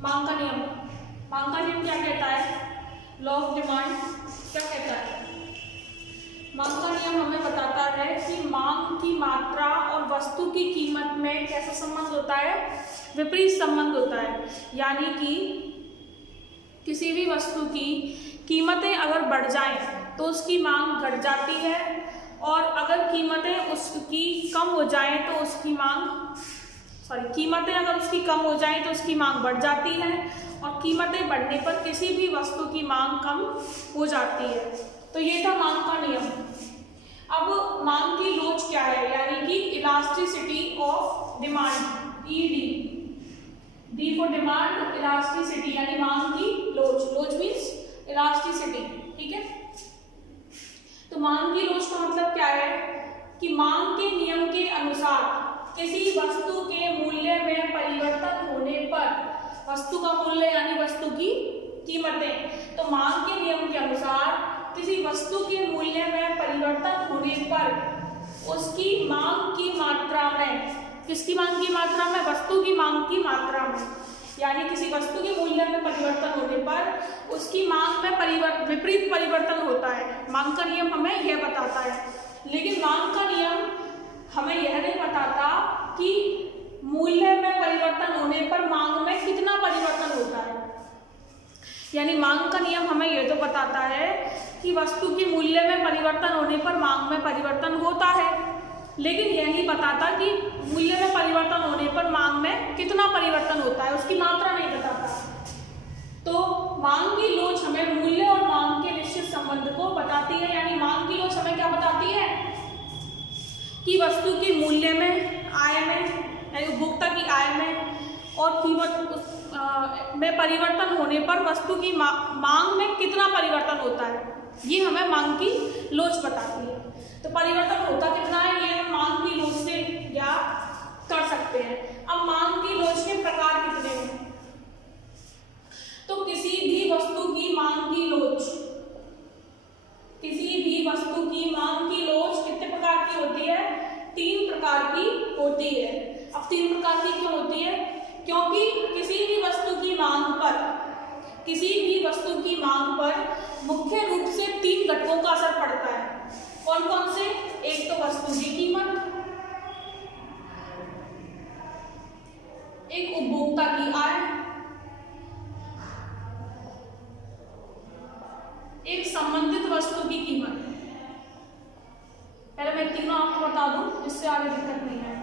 मांग का नियम, मांग का नियम क्या कहता है? लॉ ऑफ डिमांड क्या कहता है? मांग का नियम हमें बताता है कि मांग की मात्रा और वस्तु की कीमत में कैसा संबंध होता है? विपरीत संबंध होता है। यानी कि किसी भी वस्तु की कीमतें अगर बढ़ जाएं तो उसकी मांग घट जाती है, और अगर कीमतें उसकी कम हो जाएं तो उसकी कीमतें अगर उसकी कम हो जाएं तो उसकी मांग बढ़ जाती है, और कीमतें बढ़ने पर किसी भी वस्तु की मांग कम हो जाती है। तो ये था मांग का नियम। अब मांग की लोच क्या है? यानी कि elasticity of demand, ED, D for demand, elasticity यानी मांग की लोच। लोच मीन्स इलास्टिसिटी, ठीक है। तो मांग की लोच का मतलब क्या है? कि मांग के नियम के अनुसार किसी वस्तु के मूल्य में परिवर्तन होने पर, वस्तु का मूल्य यानी वस्तु की कीमतें, तो मांग के नियम के अनुसार किसी वस्तु के मूल्य में परिवर्तन होने पर उसकी मांग की मात्रा में, किसकी मांग की मात्रा में? वस्तु की मांग की मात्रा में। यानी किसी वस्तु के मूल्य में परिवर्तन होने पर उसकी मांग में विपरीत परिवर्तन होता है। मांग का नियम हमें यह बताता है। लेकिन मांग का नियम हमें यह नहीं बताता कि मूल्य में परिवर्तन होने पर मांग में कितना परिवर्तन होता है। यानी मांग का नियम हमें यह तो बताता है कि वस्तु के मूल्य में परिवर्तन होने पर मांग में परिवर्तन होता है, लेकिन यह नहीं बताता कि मूल्य में परिवर्तन होने पर मांग में कितना परिवर्तन होता है, उसकी मात्रा नहीं बताता। तो मांग की लोच हमें मूल्य और मांग के निश्चित संबंध को बताती है। यानी मांग की लोच हमें क्या बताती है? कि वस्तु के मूल्य में, आय में, यानी उपभोक्ता की आय में और कीमत में परिवर्तन होने पर वस्तु की मांग में कितना परिवर्तन होता है, ये हमें मांग की लोच बताती है। तो परिवर्तन होता कितना है, ये हम मांग की लोच से ज्ञात कर सकते हैं। अब मांग की लोच के प्रकार कितने हैं? तो किसी भी वस्तु की मांग की लोच, किसी भी वस्तु की मांग की लोच कितने प्रकार की होती है? 3 प्रकार की होती है। अब 3 प्रकार की क्यों होती है? क्योंकि किसी भी वस्तु की मांग पर, किसी भी वस्तु की मांग पर मुख्य रूप से 3 घटकों का असर पड़ता है। कौन कौन से? एक तो वस्तु की कीमत, एक उपभोक्ता की आय, एक संबंधित वस्तु की कीमत। पहले मैं तीनों आपको बता दूं, इससे आगे दिक्कत नहीं है।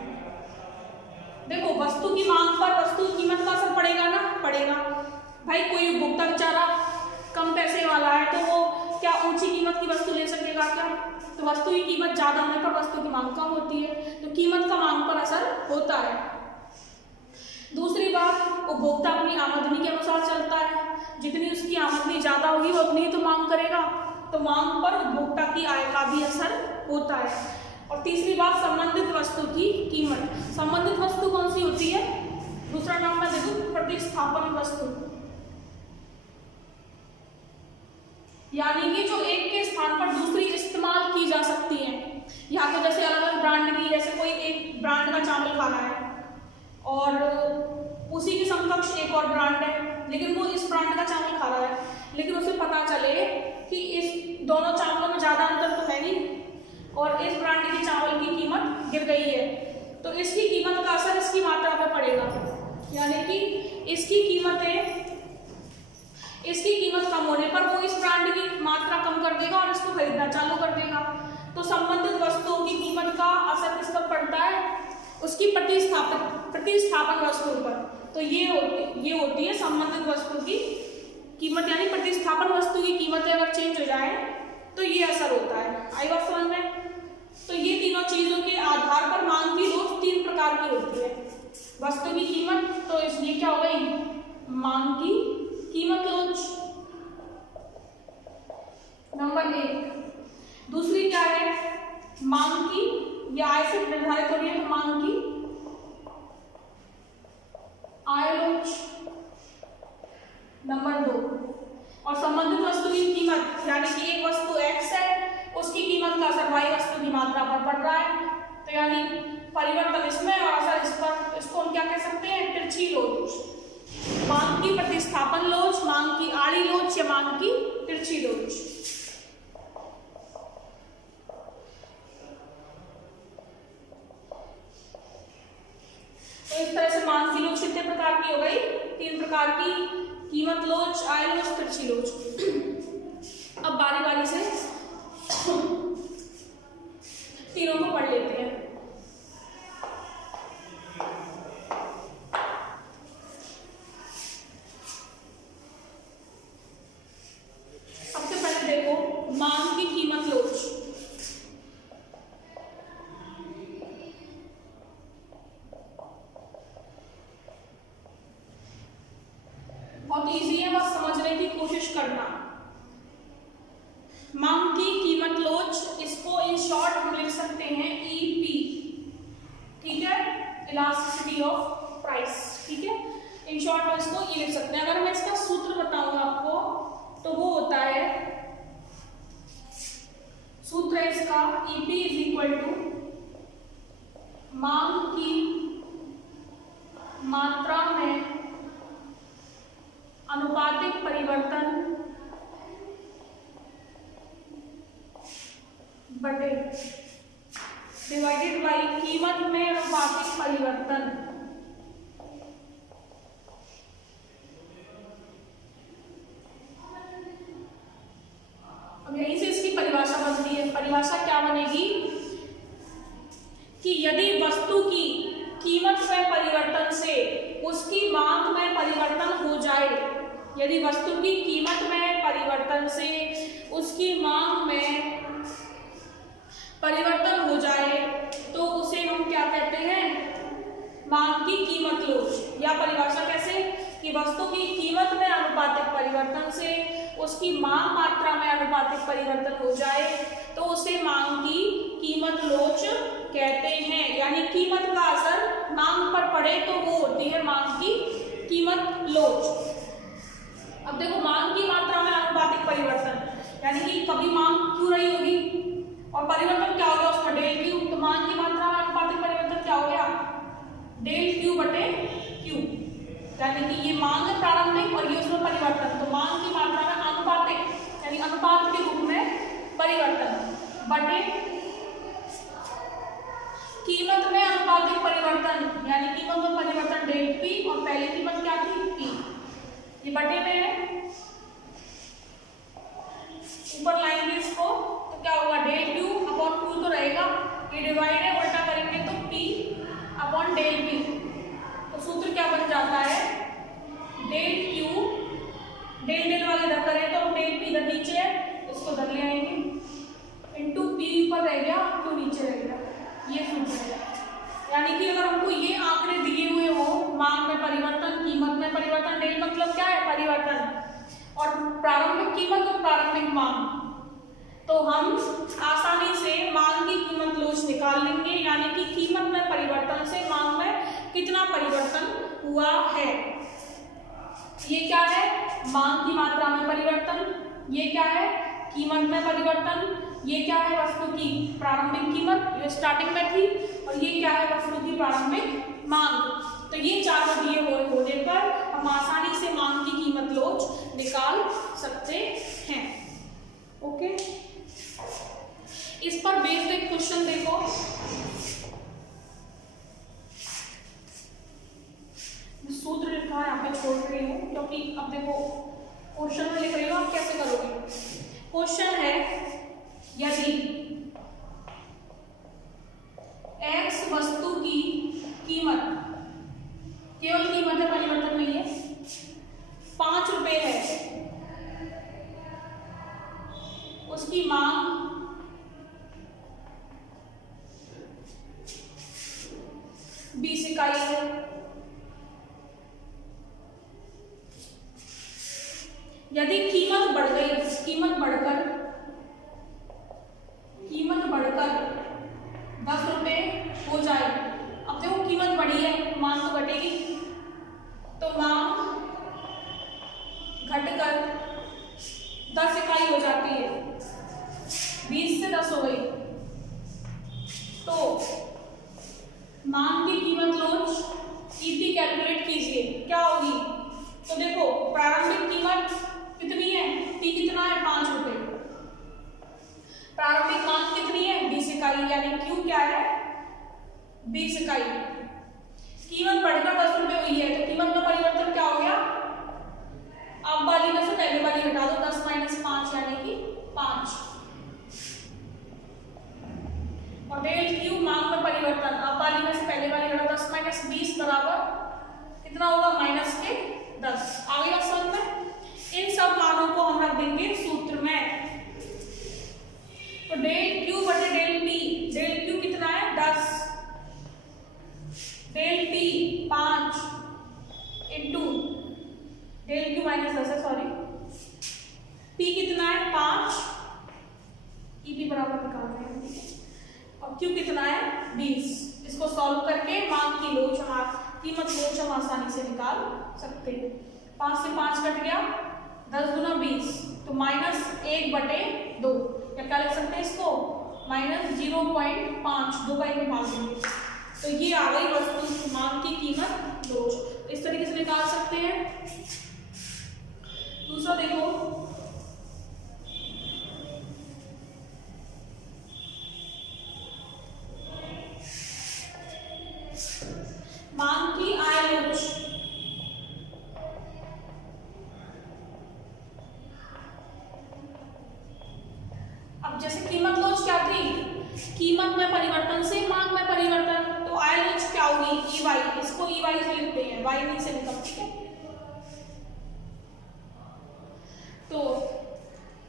देखो, वस्तु की मांग पर वस्तु की कीमत का असर पड़ेगा ना? पड़ेगा। भाई कोई उपभोक्ता बेचारा कम पैसे वाला है तो वो क्या ऊंची कीमत की वस्तु ले सकेगा क्या? तो वस्तु की कीमत ज्यादा होने पर वस्तु की मांग कम होती है, तो कीमत का मांग पर असर होता है। दूसरी बात, उपभोक्ता अपनी आमदनी के अनुसार चलता है। जितनी उसकी आमदनी ज्यादा होगी वो उतनी ही तो मांग करेगा, तो मांग पर उपभोक्ता की आय का भी असर होता है। और तीसरी बात, संबंधित वस्तु की कीमत। संबंधित वस्तु कौन सी होती है? दूसरा नाम मैं देखूं, प्रतिस्थापन वस्तु, यानी कि जो एक के स्थान पर दूसरी इस्तेमाल की जा सकती है। यहाँ तो जैसे अलग अलग ब्रांड की, जैसे कोई एक ब्रांड का चावल खा रहा है और उसी के समकक्ष एक और ब्रांड है, लेकिन वो इस ब्रांड का चावल खा रहा है, लेकिन उसे पता चले कि इस दोनों चावलों में ज्यादा अंतर तो है नहीं और इस ब्रांड के चावल की कीमत गिर गई है, तो इसकी कीमत का असर इसकी मात्रा पर पड़ेगा। यानी कि इसकी कीमत कम होने पर वो इस ब्रांड की मात्रा कम कर देगा और इसको खरीदना चालू कर देगा। तो संबंधित वस्तुओं की कीमत का असर किस पर पड़ता है? उसकी प्रतिस्थापन वस्तुओं पर। तो ये होती है संबंधित वस्तु की कीमत, यानी प्रतिस्थापन वस्तु की कीमतें अगर चेंज हो जाए तो ये असर होता है। आई बात समझ में? तो ये तीनों चीजों के आधार पर मांग की लोच 3 प्रकार की होती है। वस्तु की कीमत, तो इसलिए क्या हो गई? मांग की कीमत लोच, नंबर 1। दूसरी क्या है? मांग की, या आय से निर्धारित हो रही है, मांग की आय लोच, नंबर 2। और संबंधित वस्तु की कीमत, यानी कि एक वस्तु X है, उसकी कीमत का असर Y वस्तु की मात्रा पर पड़ रहा है, तो यानी परिवर्तन इसमें और असर इस पर, इसको हम क्या कह सकते हैं? तिरछी लोच। मांग की है मांग की तिरछी लोच। तो इस तरह से मांग की लोच कितने प्रकार की हो गई? 3 प्रकार की, कीमत लोच, आय लोच, तिरछी लोच। अब बारी बारी से तीनों को पढ़ लेते हैं। सबसे पहले देखो मांग की कीमत लोच। बहुत इजी है, बस समझने की कोशिश करना। मांग की कीमत लोच, इसको इन शॉर्ट हम लिख सकते हैं ईपी, ठीक है, इलास्टिसिटी ऑफ प्राइस, ठीक है, इन शॉर्ट हम इसको ये लिख सकते हैं। अगर मैं इसका सूत्र बताऊं आपको तो वो होता है, सूत्र है इसका ईपी इज इक्वल टू मांग की मात्रा में अनुपातिक परिवर्तन बटे डिवाइडेड बाई कीमत में अनुपातिक परिवर्तन। अब यहीं से इसकी परिभाषा बनती है। परिभाषा क्या बनेगी कि यदि वस्तु की कीमत में परिवर्तन से उसकी मांग में परिवर्तन हो जाए, यदि वस्तु की कीमत में परिवर्तन से उसकी मांग में परिवर्तन हो जाए तो उसे हम क्या कहते हैं? मांग की कीमत लोच। या परिभाषा कैसे कि वस्तु की कीमत में अनुपातिक परिवर्तन से उसकी मांग मात्रा में अनुपातिक परिवर्तन हो जाए तो उसे मांग की कीमत लोच कहते हैं। यानी कीमत का असर मांग पर पड़े तो वो होती है मांग की कीमत लोच। अब देखो मांग की मात्रा में अनुपातिक परिवर्तन, यानी कि कभी मांग क्यू रही होगी और परिवर्तन क्या हो गया उसका डेल क्यू, तो मांग की मात्रा में अनुपातिक परिवर्तन क्या हो गया? डेल क्यू बटे क्यू। यानी कि ये मांग है प्रारंभिक और ये उसमें परिवर्तन, तो मांग की मात्रा में अनुपातिक यानी अनुपात के रूप में परिवर्तन बटे कीमत में अनुपातिक परिवर्तन, यानी कीमत में परिवर्तन डेल पी और पहली कीमत क्या थी? पी। ये बटे में है, ऊपर लाएंगे इसको तो क्या होगा? डेल क्यू अपॉन क्यू तो रहेगा, ये डिवाइड है, उल्टा करेंगे तो पी अपॉन डेल पी। तो सूत्र क्या बन जाता है? डेल क्यू, डेल डेल वाले इधर करें तो डेल पी इधर नीचे है, इसको इधर ले आएंगे, इंटू पी ऊपर रह गया, क्यू नीचे रह गया। ये सूत्र है। यानी कि अगर हमको ये आंकड़े दिए हुए हो, मांग में परिवर्तन, कीमत में परिवर्तन, डेल मतलब क्या है? परिवर्तन, और प्रारंभिक कीमत और प्रारंभिक मांग, तो हम आसानी से मांग की कीमत लोच निकाल लेंगे। यानी कि कीमत में परिवर्तन से मांग में कितना परिवर्तन हुआ है। ये क्या है? मांग की मात्रा में परिवर्तन, ये क्या है? कीमत में परिवर्तन, ये क्या है? वस्तु की प्रारंभिक कीमत जो स्टार्टिंग में थी, और ये क्या है? वस्तु की प्रारंभिक मांग। तो ये चारों दिए हुए होने पर हम आसानी से मांग की कीमत लोच निकाल सकते हैं। ओके, इस पर बेस्ड एक क्वेश्चन देखो। सूत्र लिखा है यहाँ पे छोड़ रही हूँ क्योंकि अब देखो क्वेश्चन में लिख रही हूँ, आप कैसे करोगे? क्वेश्चन है यदि एक्स वस्तु की कीमत, केवल कीमत है, परिवर्तन नहीं है, 5 रुपए है, उसकी मांग 20 इकाई है, यदि कीमत बढ़ गई, कीमत बढ़कर 10 रुपए हो जाए। अब देखो कीमत बढ़ी है, मांग तो घटेगी, तो मांग घटकर 10 इकाई हो जाती है, 20 से 10 हो गई, तो मांग की कीमत लोच ईपी कैलकुलेट कीजिए, क्या होगी? तो देखो प्रारंभिक कीमत कितनी है? कितना है 5 रुपए। प्रारंभिक मांग कितनी है 20 इकाई, यानी Q क्या है 20 इकाई। कीमत बढ़कर 10 रुपए हुई है, तो कीमत में परिवर्तन क्या हो गया, अब वाली में से पहले वाली हटा दो, 10 - 5 यानी कि 5। और डेल Q मांग में परिवर्तन, अब वाली में से पहले वाली हटा, 10 - 20 बराबर कितना होगा -10। आ गया समझ में। इन सब मानों को हम रख देंगे सूत्र में। तो डेल Q बटे डेल P, डेल Q कितना है 10, del P 5 into del Q -10 है, सॉरी, P कितना है 5, EP बराबर निकाल रहे हैं, और Q कितना है 20। इसको सॉल्व करके मांग की लोच कीमत लोच हम आसानी से निकाल सकते हैं। 5 से 5 कट गया, 10 गुना 20, तो -1/2, या क्या लिख सकते हैं इसको -0.5, 2 में भाग देंगे, तो ये आ गई वस्तु मांग की कीमत लोच। इस तरीके से निकाल सकते हैं। दूसरा देखो, मांग की आय लोच। अब जैसे कीमत लोच क्या थी, कीमत में परिवर्तन से मांग में परिवर्तन, तो आय लोच क्या होगी EY, इसको EY से लिखते हैं, YB से लिखा, ठीक है। तो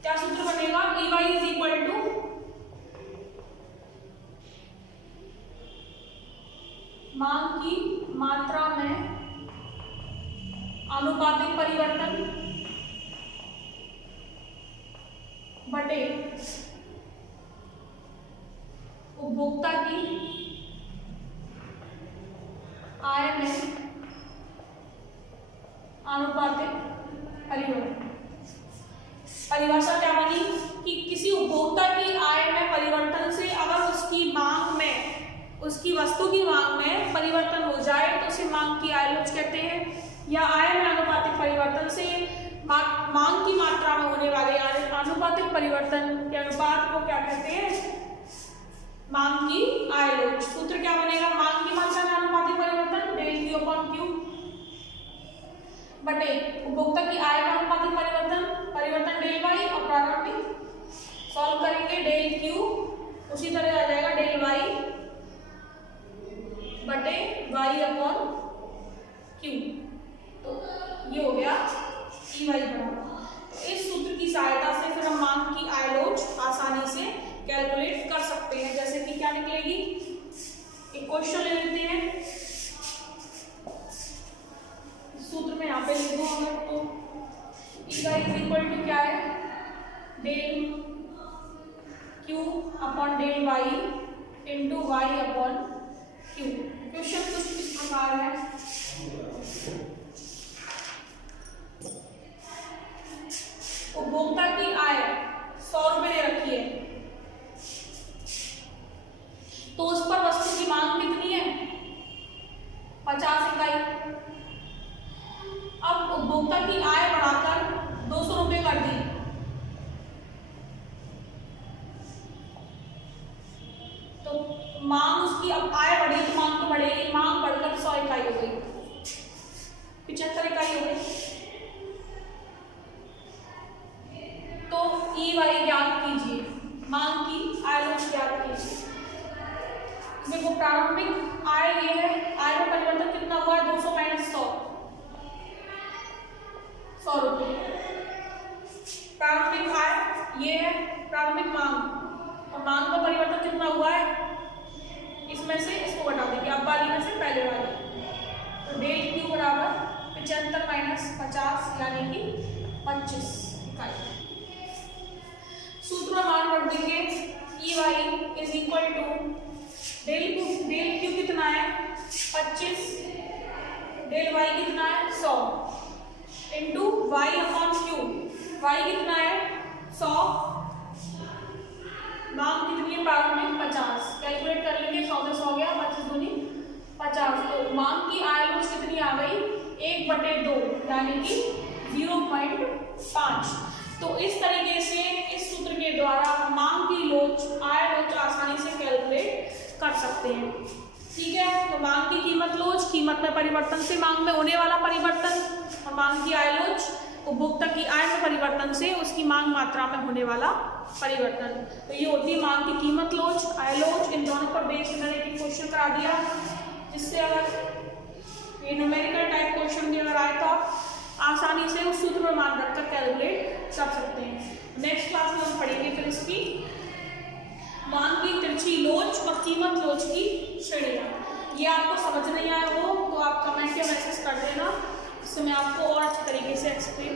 क्या सूत्र बनेगा, EY = मांग की मात्रा में आनुपातिक परिवर्तन बटे उपभोक्ता की आय में आनुपातिक परिवर्तन। परिभाषा क्या बनी कि किसी उपभोक्ता की आय में परिवर्तन से अगर उसकी मांग में, उसकी वस्तु की मांग में परिवर्तन हो जाए तो उसे मांग की आय लोच कहते हैं, या आय में आनुपातिक परिवर्तन से मांग की मात्रा में होने वाले आनुपातिक परिवर्तन के अनुपात को क्या कहते हैं, मांग की आय लोच। सूत्र क्या बनेगा, मांग की मात्रा में आनुपातिक परिवर्तन डेल Q/Q बटे उपभोक्ता की आय में आनुपातिक परिवर्तन डेल Y, और प्रारंभिक सॉल्व करेंगे डेल Q उसी तरह आ जाएगा डेल Y बटे Y/Q। तो ये हो गया EY बराबर। इस सूत्र की सहायता से फिर हम मांग की आय लोच आसानी से कैलकुलेट कर सकते हैं। जैसे कि क्या निकलेगी, एक क्वेश्चन ले लेते हैं, सूत्र में यहाँ पे लिख दो अगर, तो EY = क्या है, डेल Q/डेल Y इंटू Y/Q। क्वेश्चन कुछ इस प्रकार है, उपभोक्ता की आय 100 रुपए दे रखी है, तो उस पर वस्तु की मांग कितनी है 50 इकाई। अब उपभोक्ता की आय बढ़ाकर 200 रुपए कर दी, तो मांग उसकी, अब आय बढ़ी तो मांग तो बढ़ेगी, मांग बढ़कर 100 इकाई हो गई, 75 इकाई हो गई। तो EY ज्ञात कीजिए, मांग की आय लोच ज्ञात कीजिए। देखो प्रारंभिक आय ये है, आय में परिवर्तन कितना हुआ है 200 - 100, 100 रुपये। प्रारंभिक आय ये है, प्रारंभिक मांग, और मांग में परिवर्तन कितना हुआ है, इसमें से इसको घटा देंगे, अब वाली में से पहले वाली, तो डेल Q बराबर 75 - 50 यानी कि 25 इकाई। सूत्र में मान रख देंगे, EY = डेल Q कितना है 25, डेल Y कितना है 100 इंटू Y/Q। Y कितना है 100, मांग कितनी है प्रारंभिक 50, कैलकुलेट कर लेंगे, 100 से 100 गया, 25 दूनी 50, तो मांग की आय लोच कितनी आ गई 1/2 यानी कि 0.5। तो इस तरीके से इस सूत्र के द्वारा मांग की लोच, आय लोच आसानी से कैलकुलेट कर सकते हैं। ठीक है, तो मांग की कीमत लोच, कीमत में परिवर्तन से मांग में होने वाला परिवर्तन, और मांग की आय लोच, उपभोक्ता की आय में परिवर्तन से उसकी मांग मात्रा में होने वाला परिवर्तन। तो ये होती है मांग की कीमत लोच, आय लोच। इन दोनों पर बेस मैंने एक क्वेश्चन करा दिया, जिससे अगर ये न्यूमेरिकल टाइप क्वेश्चन भी अगर आए तो आप आसानी से उस सूत्र में मान रखकर कैलकुलेट कर सकते हैं। नेक्स्ट क्लास में हम पढ़ेंगे फिर इसकी मांग की तिरछी लोच और कीमत लोच की श्रेणियाँ। ये आपको समझ नहीं आया हो तो आप कमेंट या मैसेज कर देना, इससे मैं आपको और अच्छे तरीके से एक्सप्लेन